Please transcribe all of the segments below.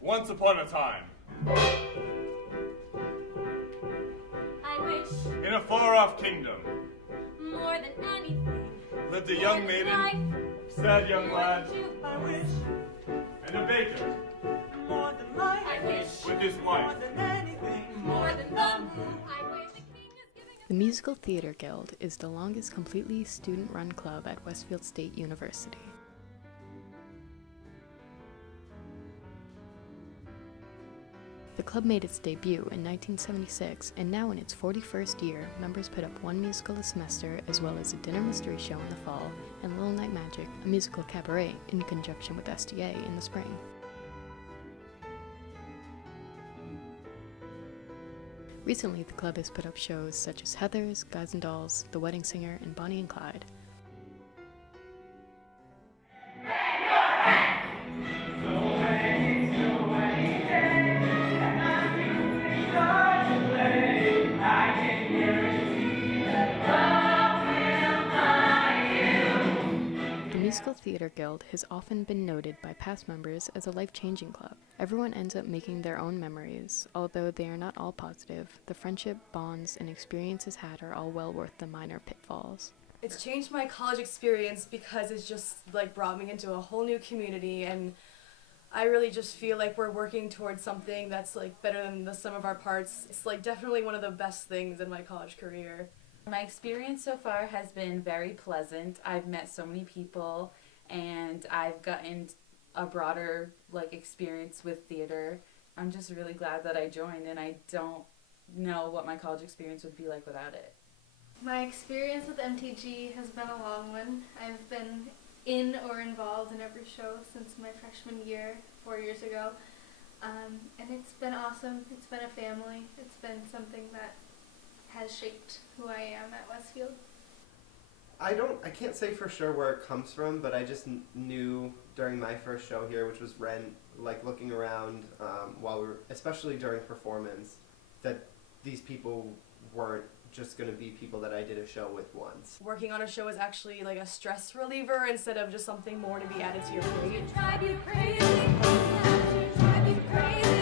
Once upon a time, I wish in a far-off kingdom, more than anything, lived a young more than maiden, life, sad young more lad, than you. I wish and a baker more than life. I wish with his wife. More than anything. more than the moon. I wish the king is giving us The Musical Theater Guild is the longest completely student-run club at Westfield State University. The club made its debut in 1976, and now in its 41st year, members put up one musical a semester, as well as a dinner mystery show in the fall, and Little Night Magic, a musical cabaret, in conjunction with SDA in the spring. Recently, the club has put up shows such as Heathers, Guys and Dolls, The Wedding Singer, and Bonnie and Clyde. The Musical Theater Guild has often been noted by past members as a life-changing club. Everyone ends up making their own memories. Although they are not all positive, the friendship, bonds, and experiences had are all well worth the minor pitfalls. It's changed my college experience because it's just like brought me into a whole new community, and I really just feel like we're working towards something that's like better than the sum of our parts. It's like definitely one of the best things in my college career. My experience so far has been very pleasant. I've met so many people and I've gotten a broader experience with theater. I'm just really glad that I joined, and I don't know what my college experience would be like without it. My experience with MTG has been a long one. I've been in or involved in every show since my freshman year, 4 years ago. And it's been awesome. It's been a family. It's been something that has shaped who I am at Westfield. I can't say for sure where it comes from, but I just knew during my first show here, which was Rent, looking around while we were, especially during performance, that these people weren't just going to be people that I did a show with once. Working on a show is actually like a stress reliever instead of just something more to be added to your plate. drive you crazy. Drive you crazy. Drive you crazy.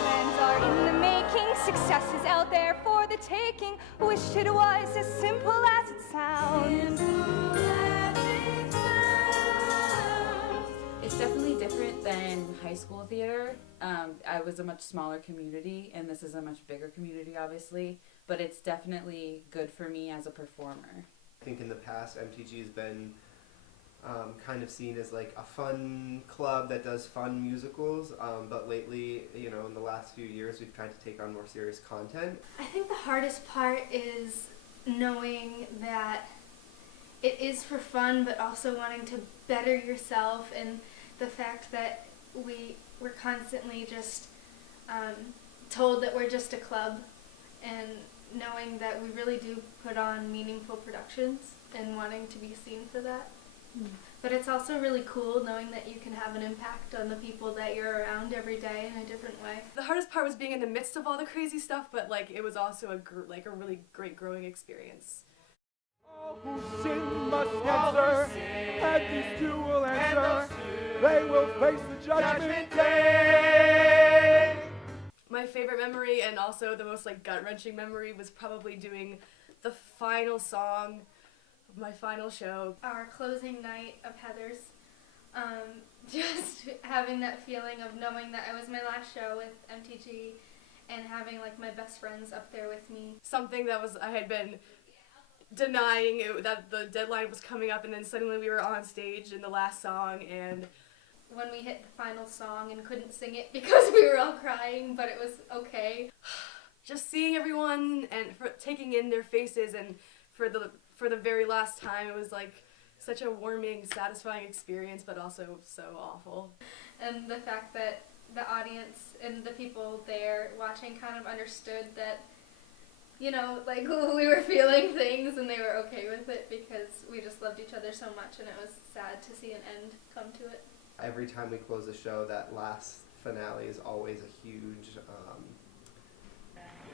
Plans are in the making, success is out there for the taking. Wished it was as simple as it sounds. It's definitely different than high school theater. I was a much smaller community, and this is a much bigger community, obviously, but it's definitely good for me as a performer. I think in the past, MTG has been kind of seen as like a fun club that does fun musicals, but lately, in the last few years, we've tried to take on more serious content. I think the hardest part is knowing that it is for fun, but also wanting to better yourself, and the fact that we're constantly just told that we're just a club, and knowing that we really do put on meaningful productions and wanting to be seen for that. But it's also really cool knowing that you can have an impact on the people that you're around every day in a different way. The hardest part was being in the midst of all the crazy stuff, but it was also a really great growing experience. All who sin must answer, and these two will answer. They will face the judgment day. My favorite memory, and also the most gut-wrenching memory, was probably doing the final song of my final show. Our closing night of Heathers, just having that feeling of knowing that it was my last show with MTG and having my best friends up there with me. Something that I had been denying that the deadline was coming up, and then suddenly we were on stage in the last song, and when we hit the final song and couldn't sing it because we were all crying, but it was okay. Just seeing everyone and taking in their faces, and for the very last time, it was such a warming, satisfying experience, but also so awful. And the fact that the audience and the people there watching kind of understood that, we were feeling things, and they were okay with it because we just loved each other so much, and it was sad to see an end come to it. Every time we close a show, that last finale is always a huge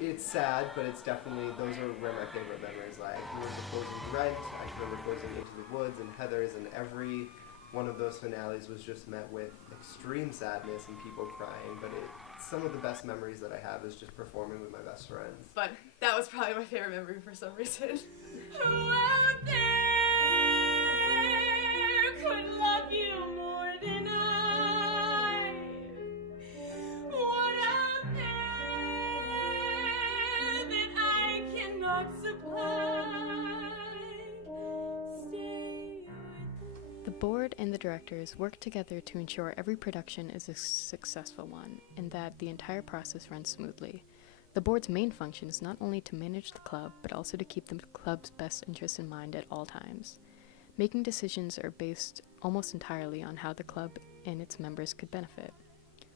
It's sad, but it's definitely, those are where my favorite memories lie. I can remember closing Rent, I can remember closing Into the Woods and Heathers, and every one of those finales was just met with extreme sadness and people crying, but some of the best memories that I have is just performing with my best friends. But that was probably my favorite memory for some reason. Who out there could love you more than I? What out there that I cannot supply? Stay with The board and the directors work together to ensure every production is a successful one, and that the entire process runs smoothly. The board's main function is not only to manage the club, but also to keep the club's best interests in mind at all times. Making decisions are based almost entirely on how the club and its members could benefit.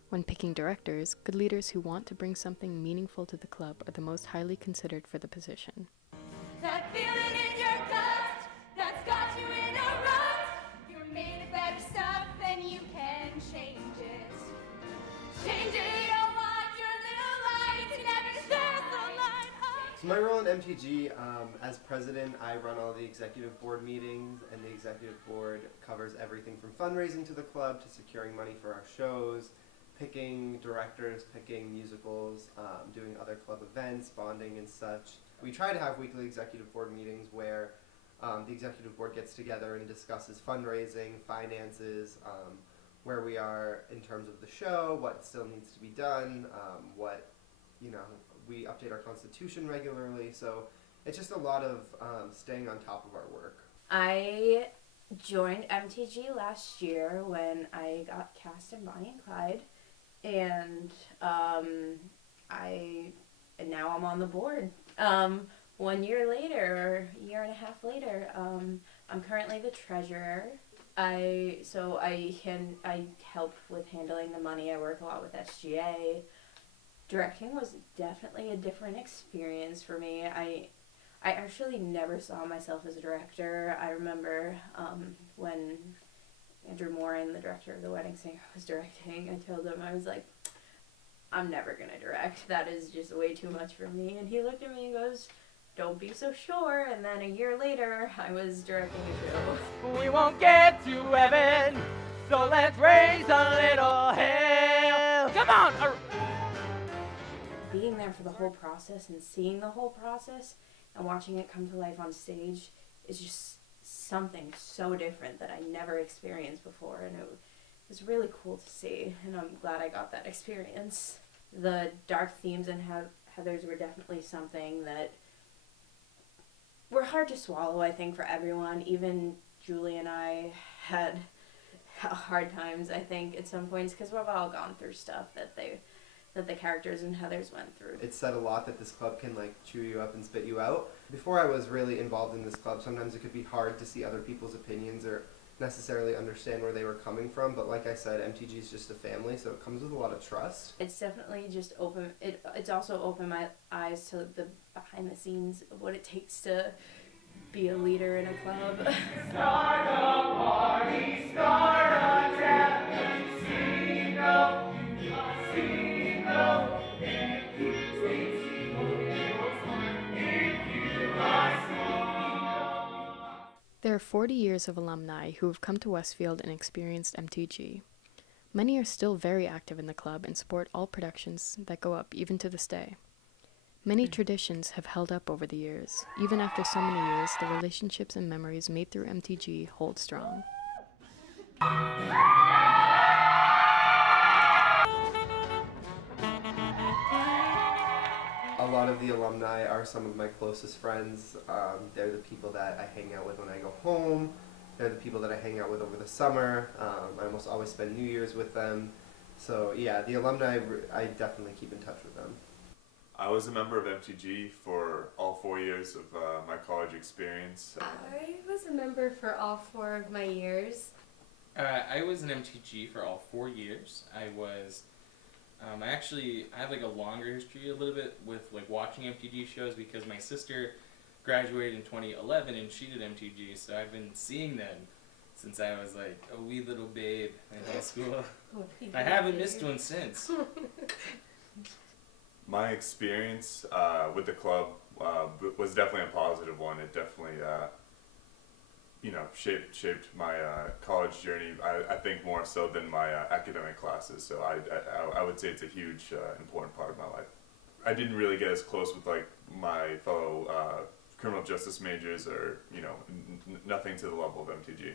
When picking directors, good leaders who want to bring something meaningful to the club are the most highly considered for the position. that feeling in your gut that's got you in a rut. You're made of better stuff and you can change it. Change it, you don't want your little light to never shine the light up. So my role in MTG, as president, I run all the executive board meetings, and the executive board covers everything from fundraising to the club to securing money for our shows, picking directors, picking musicals, doing other club events, bonding and such. We try to have weekly executive board meetings where the executive board gets together and discusses fundraising, finances, where we are in terms of the show, what still needs to be done, we update our constitution regularly, so it's just a lot of staying on top of our work. I joined MTG last year when I got cast in Bonnie and Clyde, and now I'm on the board. 1 year later, or year and a half later, I'm currently the treasurer. I help with handling the money. I work a lot with SGA. Directing was definitely a different experience for me. I actually never saw myself as a director. I remember when Andrew Morin, the director of The Wedding Singer, was directing, I told him, I was like, I'm never going to direct. That is just way too much for me. And he looked at me and goes, don't be so sure. And then a year later, I was directing a show. We won't get to heaven, so let's raise a little hell. Come on! Being there for the whole process and seeing the whole process and watching it come to life on stage is just something so different that I never experienced before, and it was really cool to see, and I'm glad I got that experience. The dark themes in Heathers were definitely something that were hard to swallow, I think, for everyone. Even Julie and I had hard times, I think, at some points, because we've all gone through stuff that the characters in Heathers went through. It's said a lot that this club can chew you up and spit you out. Before I was really involved in this club, sometimes it could be hard to see other people's opinions or necessarily understand where they were coming from, but like I said, MTG is just a family, so it comes with a lot of trust. It's definitely just it's also opened my eyes to the behind the scenes of what it takes to be a leader in a club. Start a party, start a chapter, single. There are 40 years of alumni who have come to Westfield and experienced MTG. Many are still very active in the club and support all productions that go up even to this day. Many traditions have held up over the years. Even after so many years, the relationships and memories made through MTG hold strong. A lot of the alumni are some of my closest friends. They're the people that I hang out with when I go home. They're the people that I hang out with over the summer. I almost always spend New Year's with them. So yeah, the alumni, I definitely keep in touch with them. I was a member of MTG for all 4 years of my college experience. I was a member for all 4 of my years. I was an MTG for all 4 years. I have a longer history a little bit with watching MTG shows because my sister graduated in 2011 and she did MTG, so I've been seeing them since I was a wee little babe in high school. I haven't missed one since. My experience with the club was definitely a positive one. It definitely, shaped my college journey. I think more so than my academic classes. So I would say it's a huge, important part of my life. I didn't really get as close with like my fellow criminal justice majors, or nothing to the level of MTG.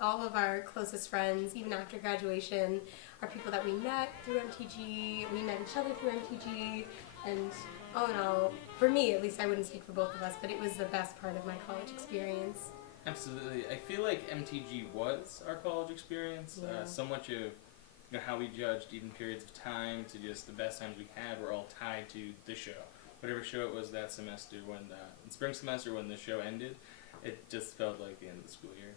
All of our closest friends, even after graduation, are people that we met through MTG. We met each other through MTG, and all in all, for me at least, I wouldn't speak for both of us, but it was the best part of my college experience. Absolutely. I feel like MTG was our college experience. Yeah. So much of how we judged even periods of time to just the best times we had were all tied to the show. Whatever show it was that semester, when in spring semester when the show ended, it just felt like the end of the school year.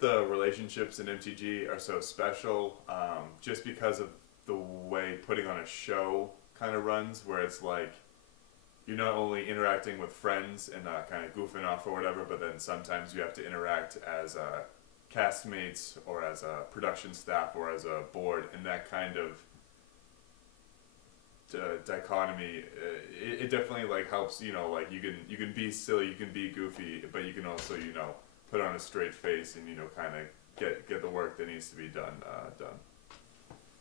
The relationships in MTG are so special, just because of the way putting on a show kind of runs, where it's like you're not only interacting with friends and kind of goofing off or whatever, but then sometimes you have to interact as castmates or as a production staff or as a board, and that kind of dichotomy, it definitely like helps. Like you can be silly, you can be goofy, but you can also put on a straight face and kind of get the work that needs to be done.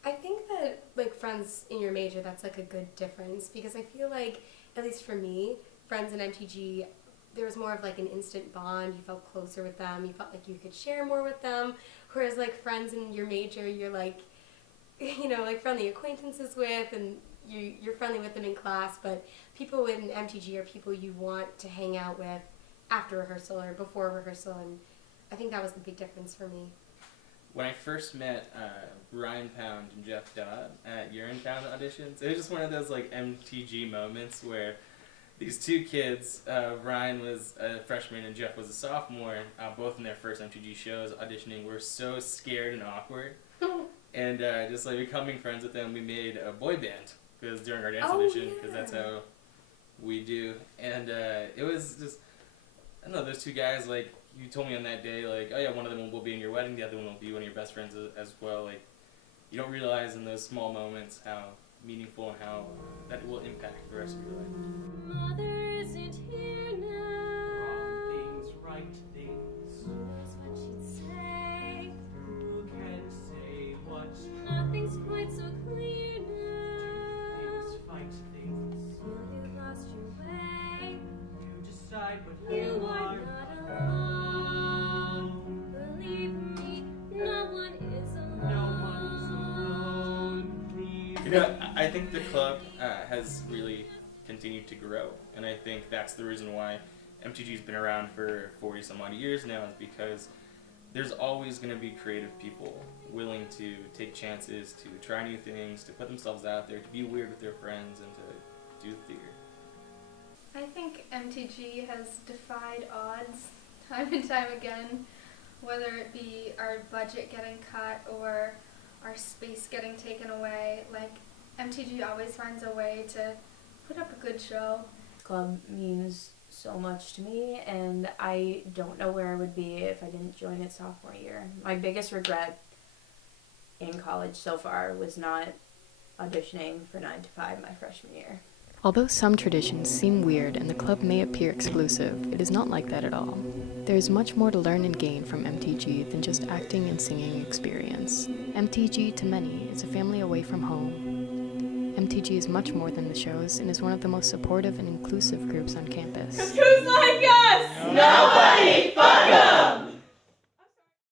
I think that like friends in your major, that's like a good difference, because I feel like, at least for me, friends in MTG, there was more of like an instant bond. You felt closer with them. You felt like you could share more with them. Whereas like friends in your major, you're like, like friendly acquaintances with, and you're friendly with them in class, but people in MTG are people you want to hang out with after rehearsal or before rehearsal, and I think that was the big difference for me. When I first met Ryan Pound and Jeff Dodd at Urine Pound auditions, it was just one of those like MTG moments where these two kids, Ryan was a freshman and Jeff was a sophomore, both in their first MTG shows auditioning, were so scared and awkward. And just like becoming friends with them, we made a boy band because during our dance audition, because that's how we do. And it was just, I don't know, those two guys, like, you told me on that day, like, oh yeah, one of them will be in your wedding, the other one will be one of your best friends as well. Like, you don't realize in those small moments how meaningful and how that it will impact the rest of your life. Mother isn't here now. Wrong things, right things. Knows what she'd say. Who can say what? Nothing's quite so clear now. Things, fight things. Feel you've lost your way. You decide what You are not alone. Believe me, no one is alone. No one is alone. Please. I think the club has really continued to grow, and I think that's the reason why MTG's been around for 40 some odd years now, is because there's always going to be creative people willing to take chances, to try new things, to put themselves out there, to be weird with their friends, and to do theater. I think MTG has defied odds time and time again, whether it be our budget getting cut or our space getting taken away. Like, MTG always finds a way to put up a good show. Club means so much to me, and I don't know where I would be if I didn't join it sophomore year. My biggest regret in college so far was not auditioning for 9 to 5 my freshman year. Although some traditions seem weird and the club may appear exclusive, it is not like that at all. There is much more to learn and gain from MTG than just acting and singing experience. MTG, to many, is a family away from home. MTG is much more than the shows and is one of the most supportive and inclusive groups on campus. Who's like us? Nobody!